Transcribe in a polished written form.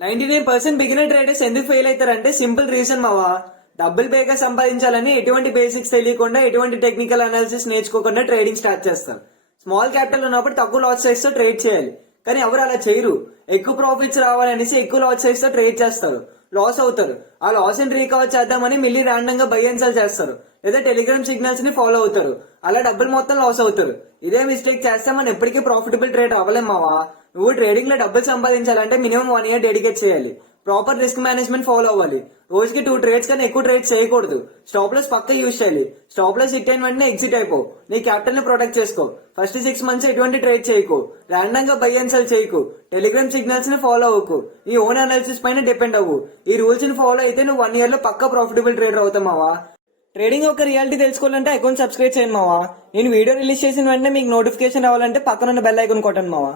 99% beginner traders ఎందుకు fail అవుతారంటే simple reason మావా. డబ్బులు బేగా సంపాదించాలని ఎటువంటి బేసిక్స్ తెలియకుండా ఎటువంటి టెక్నికల్ అనాలిసిస్ నేర్చుకోకుండా ట్రేడింగ్ స్టార్ట్ చేస్తారు. స్మాల్ క్యాపిటల్ ఉన్నప్పుడు తక్కువ లాస్ సైజ్ తో ట్రేడ్ చేయాలి, కానీ ఎవరు అలా చేయరు. ఎక్కువ ప్రాఫిట్స్ రావాలనేసి ఎక్కువ లాస్ సైజ్ తో ట్రేడ్ చేస్తారు, లాస్ అవుతారు. ఆ లాస్ ని రీకవర్ చేద్దామని మిల్లీ ర్యాండమ్ గా బై అండ్ సెల్ చేస్తారు, లేదా టెలిగ్రామ్ సిగ్నల్స్ ని ఫాలో అవుతారు. అలా డబ్బులు మొత్తం లాస్ అవుతారు. ఇదే మిస్టేక్ చేస్తే మనం ఎప్పటికీ ప్రాఫిటబుల్ ట్రేడ్ అవ్వలేం మావా. నువ్వు ట్రేడింగ్ లో డబ్బులు సంపాదించాలంటే మినిమం 1 year డెడికేట్ చేయాలి. ప్రాపర్ రిస్క్ మేనేజ్మెంట్ ఫాలో అవ్వాలి. రోజుకి 2 ట్రేడ్స్ కన్నా ఎక్కువ ట్రేడ్ చేయకూడదు. స్టాప్ లాస్ పక్క యూజ్ చేయాలి. స్టాప్ లాస్ హిట్ అయిన వెంటనే ఎగ్జిట్ అయిపో. నీ క్యాపిటల్ ని ప్రొటెక్ట్ చేసుకో. ఫస్ట్ 6 months ఎటువంటి ట్రేడ్ చేయకు. ర్యాండమ్ గా బై అండ్ సెల్ చేయకు. టెలిగ్రామ్ సిగ్నల్స్ ని ఫాలో అవ్వకు. నీ ఓన్ అనాలిసిస్ పైన డిపెండ్ అవ్వు. ఈ రూల్స్ ని ఫాలో అయితే నువ్వు 1 year లో పక్క ప్రాఫిటబుల్ ట్రేడర్ అవుతావు మావా. ట్రేడింగ్ యొక్క రియాలిటీ తెలుసుకోవాలంటే అకౌంట్ సబ్స్క్రైబ్ చేయండి మావా. నేను వీడియో రిలీజ్ చేసిన వెంటనే మీకు నోటిఫికేషన్ రావాలంటే పక్కన ఉన్న బెల్ ఐకాన్ కొట్టండి మావా.